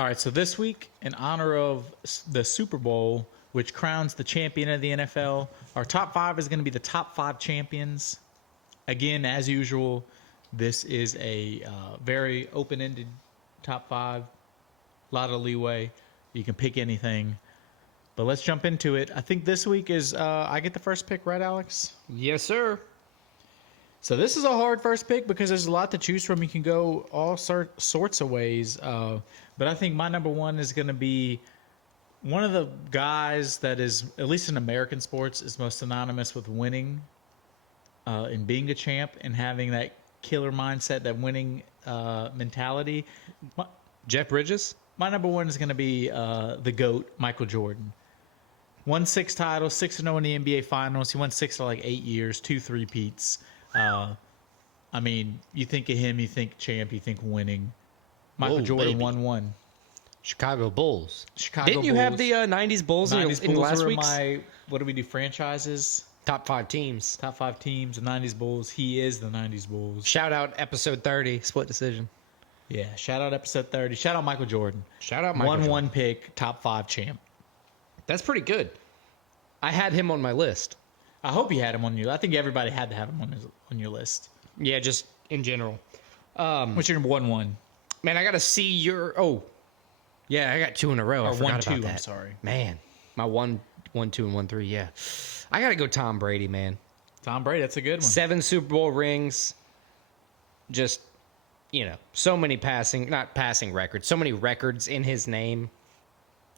All right, so this week, in honor of the Super Bowl, which crowns the champion of the NFL, our top 5 is going to be the top 5 champions. Again, as usual, this is a very open-ended top 5. A lot of leeway. You can pick anything. But let's jump into it. I think this week is I get the first pick, right, Alex? Yes, sir. So this is a hard first pick because there's a lot to choose from. You can go all sorts of ways. But I think my number 1 is going to be one of the guys that is, at least in American sports, is most synonymous with winning and being a champ and having that killer mindset, that winning mentality. Jeff Bridges? My number 1 is going to be the GOAT, Michael Jordan. Won 6 titles, 6-0 in the NBA Finals. He won 6 to 8 years, 2 3-peats. I mean, you think of him, you think champ, you think winning. Michael Jordan won 1. Chicago Bulls. Chicago Didn't you Bulls. have the 90s Bulls in Bulls last were week's? what do we do, franchises? Top 5 teams. Top 5 teams, the 90s Bulls. He is the 90s Bulls. Shout out episode 30, split decision. Yeah, shout out episode 30. Shout out Michael Jordan. Shout out Michael Jordan. 1-1 pick, top 5 champ. That's pretty good. I had him on my list. I hope you had him on your. I think everybody had to have him on your list. Yeah, just in general. What's your number 1-1? Man, I got to see your... Oh, yeah, I got 2 in a row. Or I forgot 1-2, about that. I'm sorry. Man, my 1, 2, and 1, 3, yeah. I got to go Tom Brady, man. Tom Brady, that's a good one. 7 Super Bowl rings. Just, so many not passing records, so many records in his name.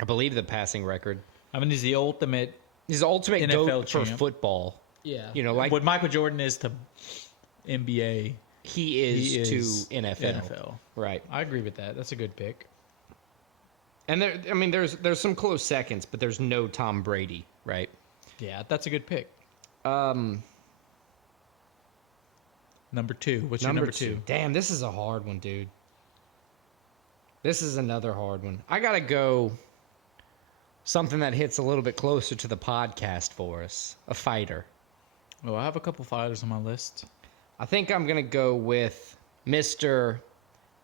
I believe the passing record. I mean, he's the ultimate NFL NFL for champ. football. Yeah. Like what Michael Jordan is to NBA, he is to NFL. Right. I agree with that. That's a good pick. And there's some close seconds, but there's no Tom Brady, right? Yeah, that's a good pick. Number 2. What's your number 2? Damn, this is a hard one, dude. This is another hard one. I got to go something that hits a little bit closer to the podcast for us. A fighter. Well, I have a couple fighters on my list. I think I'm going to go with Mr.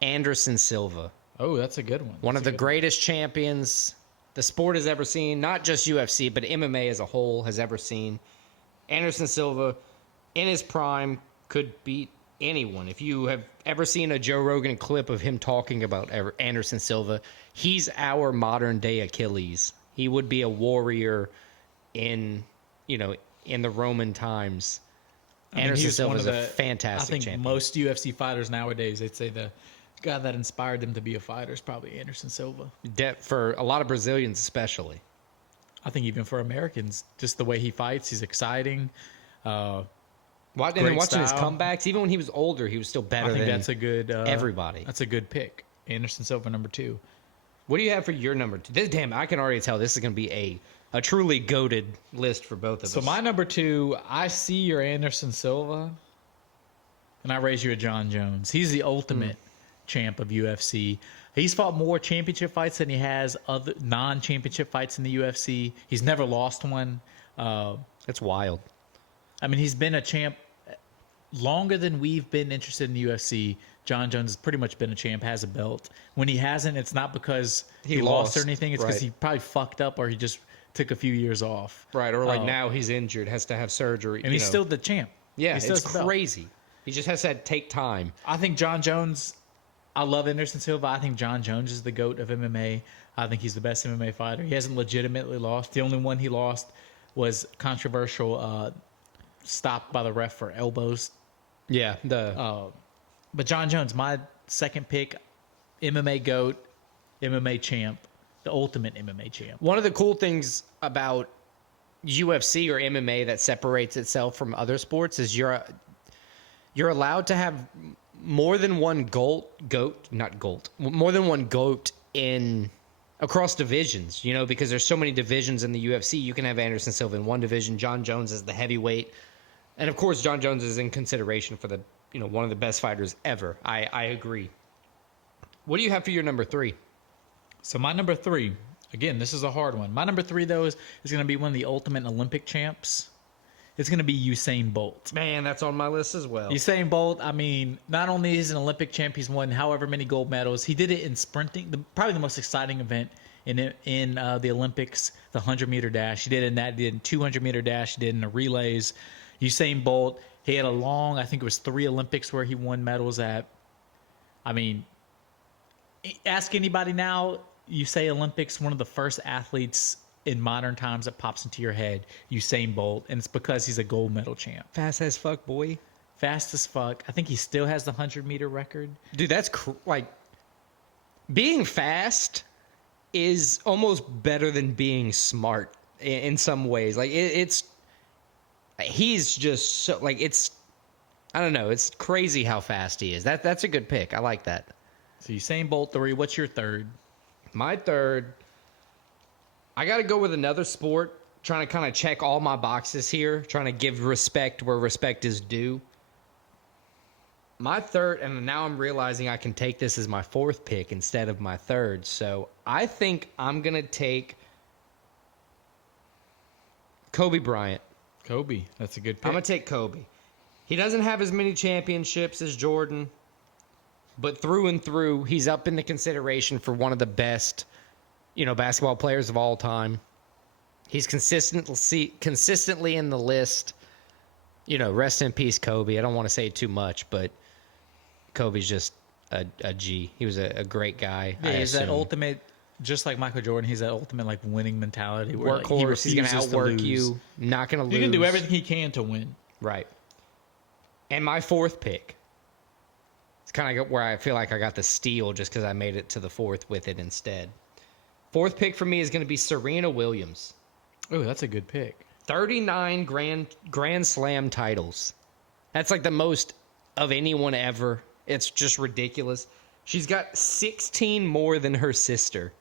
Anderson Silva. Oh, that's a good one. One of the greatest champions the sport has ever seen. Not just UFC, but MMA as a whole has ever seen. Anderson Silva, in his prime, could beat anyone. If you have ever seen a Joe Rogan clip of him talking about Anderson Silva, he's our modern day Achilles. He would be a warrior in the Roman times. Anderson Silva is a fantastic champion. I think most UFC fighters nowadays, they'd say the guy that inspired them to be a fighter is probably Anderson Silva. For a lot of Brazilians especially. I think even for Americans, just the way he fights, he's exciting. Watching his comebacks, even when he was older, he was still better than that's a good everybody. That's a good pick. Anderson Silva, number 2. What do you have for your number 2? Damn, I can already tell this is going to be a truly goated list for both of us. So my number 2, I see your Anderson Silva, and I raise you a Jon Jones. He's the ultimate champ of UFC. He's fought more championship fights than he has other non-championship fights in the UFC. He's never lost one. That's wild. I mean, he's been a champ longer than we've been interested in the UFC. Jon Jones has pretty much been a champ, has a belt. When he hasn't, it's not because he lost or anything. It's because he probably fucked up or he just took a few years off. Right, or now he's injured, has to have surgery. And he's still the champ. Yeah, it's crazy. He just has to take time. I think Jon Jones, I love Anderson Silva. I think Jon Jones is the GOAT of MMA. I think he's the best MMA fighter. He hasn't legitimately lost. The only one he lost was controversial, stopped by the ref for elbows. Yeah. But Jon Jones, my second pick, MMA GOAT, MMA champ, the ultimate MMA champ. One of the cool things about UFC or MMA that separates itself from other sports is you're allowed to have more than one more than one GOAT in across divisions, because there's so many divisions in the UFC. You can have Anderson Silva in one division, Jon Jones is the heavyweight. And of course, Jon Jones is in consideration for the, one of the best fighters ever. I agree. What do you have for your number 3? So my number 3, again, this is a hard one. My number 3, though, is going to be one of the ultimate Olympic champs. it's going to be Usain Bolt. Man, that's on my list as well. Usain Bolt, I mean, not only is he an Olympic champ, he's won however many gold medals. He did it in sprinting, probably the most exciting event in the Olympics, the 100-meter dash. He did it in that, he did in 200-meter dash, he did in the relays. Usain Bolt, he had a long, I think it was 3 Olympics where he won medals at. I mean, ask anybody now, you say Olympics, one of the first athletes in modern times that pops into your head, Usain Bolt, and it's because he's a gold medal champ. Fast as fuck, boy. Fast as fuck. I think he still has the 100-meter record. Dude, that's like being fast is almost better than being smart in some ways. Like he's just so like I don't know. It's crazy how fast he is. That's a good pick. I like that. So Usain Bolt 3. What's your third? My third, I got to go with another sport. Trying to kind of check all my boxes here. Trying to give respect where respect is due. My third, and now I'm realizing I can take this as my 4th pick instead of my 3rd. So I think I'm going to take Kobe Bryant. Kobe. That's a good pick. I'm going to take Kobe. He doesn't have as many championships as Jordan, but through and through, he's up in the consideration for one of the best, basketball players of all time. He's consistently in the list. Rest in peace, Kobe. I don't want to say too much, but Kobe's just a G. He was a great guy. Yeah, he's that ultimate, just like Michael Jordan, he's that ultimate like winning mentality. Where, workhorse. He's going to outwork you. Not going to lose. He can do everything he can to win. Right. And my 4th pick. It's kind of where I feel like I got the steal just because I made it to the 4th with it instead. 4th pick for me is going to be Serena Williams. Oh, that's a good pick. 39 Grand Slam titles. That's like the most of anyone ever. It's just ridiculous. She's got 16 more than her sister.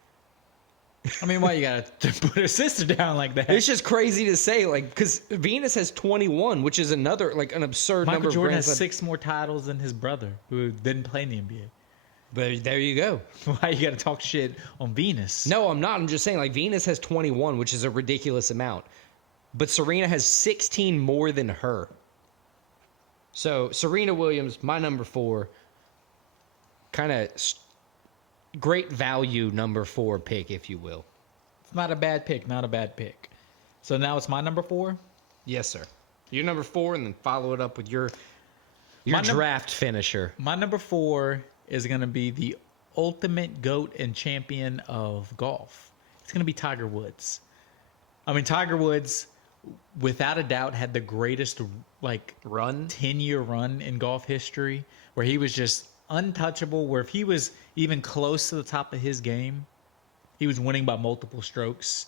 I mean, why you got to put her sister down like that? It's just crazy to say, like, because Venus has 21, which is another, like, an absurd number of Michael Jordan Grand has Slam. 6 more titles than his brother, who didn't play in the NBA. But there you go. Why you got to talk shit on Venus? No, I'm not. I'm just saying, like, Venus has 21, which is a ridiculous amount. But Serena has 16 more than her. So, Serena Williams, my number 4, kind of great value number 4 pick, if you will. It's not a bad pick. Not a bad pick. So now it's my number 4? Yes, sir. Your number 4, and then follow it up with your My draft finisher. My number 4 is going to be the ultimate GOAT and champion of golf. It's going to be Tiger Woods. I mean, Tiger Woods, without a doubt, had the greatest Run? 10-year run in golf history, where he was just untouchable, where if he was even close to the top of his game, he was winning by multiple strokes.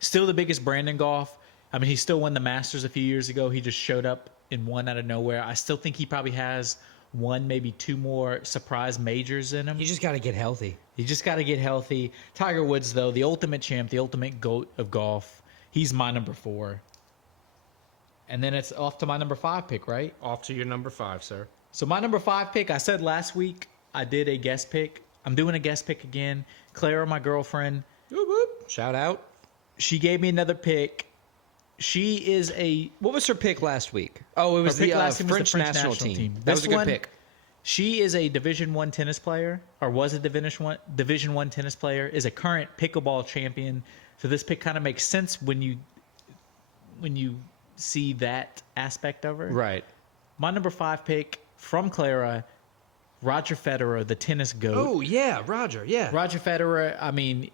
Still the biggest brand in golf. I mean, he still won the Masters a few years ago. He just showed up and won out of nowhere. I still think he probably has 1, maybe 2 more surprise majors in him. You just got to get healthy. You just got to get healthy. Tiger Woods, though, the ultimate champ, the ultimate GOAT of golf, he's my number 4. And then it's off to my number 5 pick, right? Off to your number 5, sir. So my number 5 pick, I said last week I did a guest pick. I'm doing a guest pick again. Clara, my girlfriend. Whoop, whoop. Shout out. She gave me another pick. She is a... What was her pick last week? Oh, it was the French national team. That was a good pick. She is a Division I tennis player, or was a Division I tennis player, is a current pickleball champion. So this pick kind of makes sense when you see that aspect of her. Right. My number 5 pick from Clara, Roger Federer, the tennis GOAT. Oh, yeah, Roger, yeah. Roger Federer, I mean,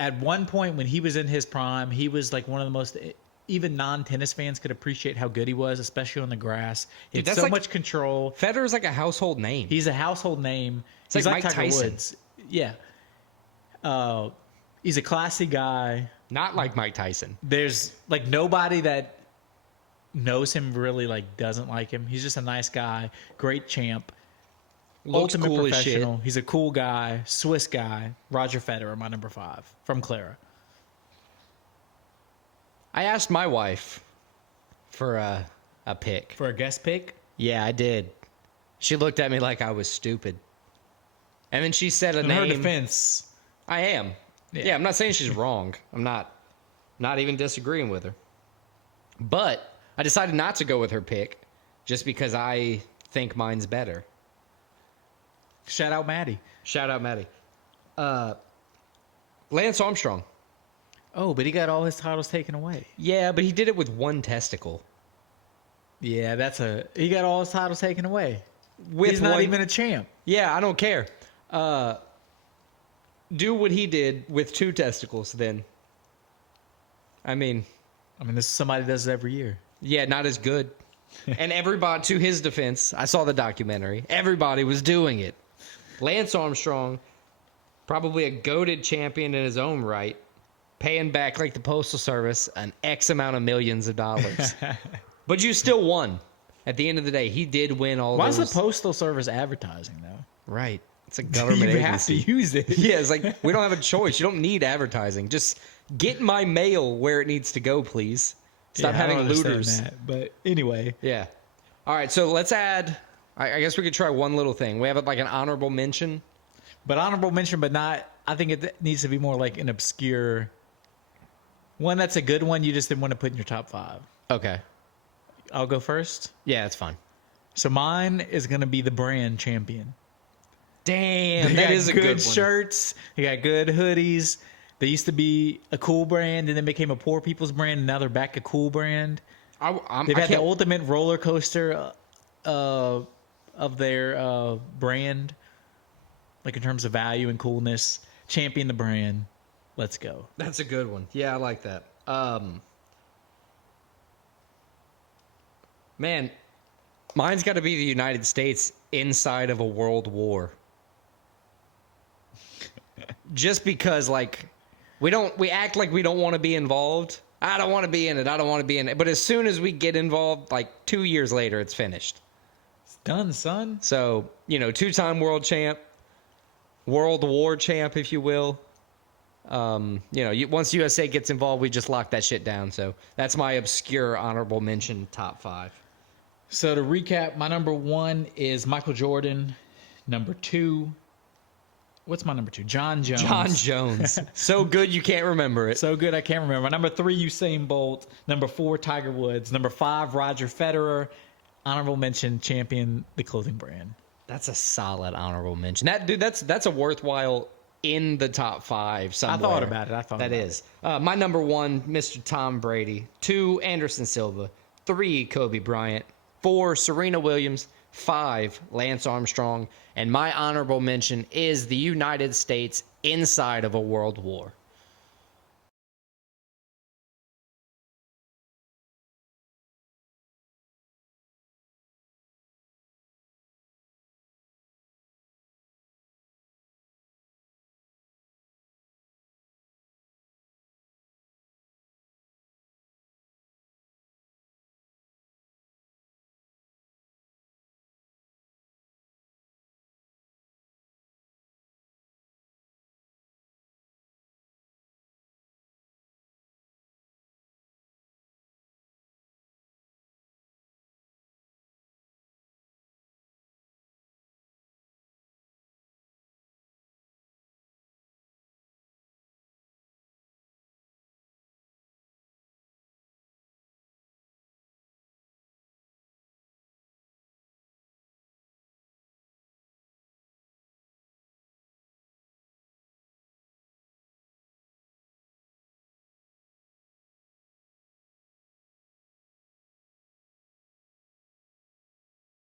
at one point when he was in his prime, he was like one of the most... Even non-tennis fans could appreciate how good he was, especially on the grass. He had so much control. Federer's like a household name. He's a household name. He's like Mike Tiger Tyson. Woods. Yeah. He's a classy guy. Not like Mike Tyson. There's like nobody that knows him really like doesn't like him. He's just a nice guy, great champ, Looks ultimate cool as professional. shit. He's a cool guy, Swiss guy. Roger Federer, my number 5 from Clara. I asked my wife for a pick. For a guest pick? Yeah, I did. She looked at me like I was stupid. And then she said a In name. her defense. I am. Yeah, I'm not saying she's wrong. I'm not even disagreeing with her. But I decided not to go with her pick just because I think mine's better. Shout out Maddie. Shout out, Maddie. Lance Armstrong. Oh, but he got all his titles taken away. Yeah, but he did it with one testicle. Yeah, he got all his titles taken away. He's With not one- even a champ. Yeah, I don't care. Do what he did with 2 testicles then. I mean, This is somebody that does it every year. yeah, not as good. And everybody, to his defense, I saw the documentary. Everybody was doing it. Lance Armstrong, probably a goated champion in his own right, paying back like the Postal Service an X amount of millions of dollars. But you still won. At the end of the day, he did win all Why is those. the Postal Service advertising, though? Right. It's a government You agency. have to use it. Yeah, it's like, we don't have a choice. You don't need advertising. Just get my mail where it needs to go, please. Stop Yeah, I don't having understand looters. that, but anyway. Yeah. All right, so let's add, I guess we could try one little thing. We have like an honorable mention. But honorable mention, but not, I think it needs to be more like an obscure one that's a good one you just didn't want to put in your top 5. Okay. I'll go first. Yeah, that's fine. So mine is going to be the brand champion. Damn, They that got is a good one. shirts. They got good hoodies. They used to be a cool brand and then became a poor people's brand. And now they're back a cool brand. They've had the ultimate roller coaster of their brand, like in terms of value and coolness. Champion the brand. Let's go. That's a good one. Yeah, I like that. Man, mine's got to be the United States inside of a world war. Just because, like, we act like we don't want to be involved. I don't want to be in it. I don't want to be in it. But as soon as we get involved, like 2 years later, it's finished. It's done, son. So, 2-time world champ, world war champ, if you will. Once USA gets involved, we just lock that shit down. So that's my obscure honorable mention top 5. So to recap, my number 1 is Michael Jordan. Number 2, what's my number 2? Jon Jones. Jon Jones. So good you can't remember it. So good I can't remember. Number 3, Usain Bolt. Number 4, Tiger Woods. Number 5, Roger Federer. Honorable mention, champion the clothing brand. That's a solid honorable mention. That's a worthwhile in the top 5 somewhere. I thought about it. That is. My number 1, Mr. Tom Brady. 2, Anderson Silva. 3, Kobe Bryant. 4, Serena Williams. 5, Lance Armstrong. And my honorable mention is the United States inside of a world war.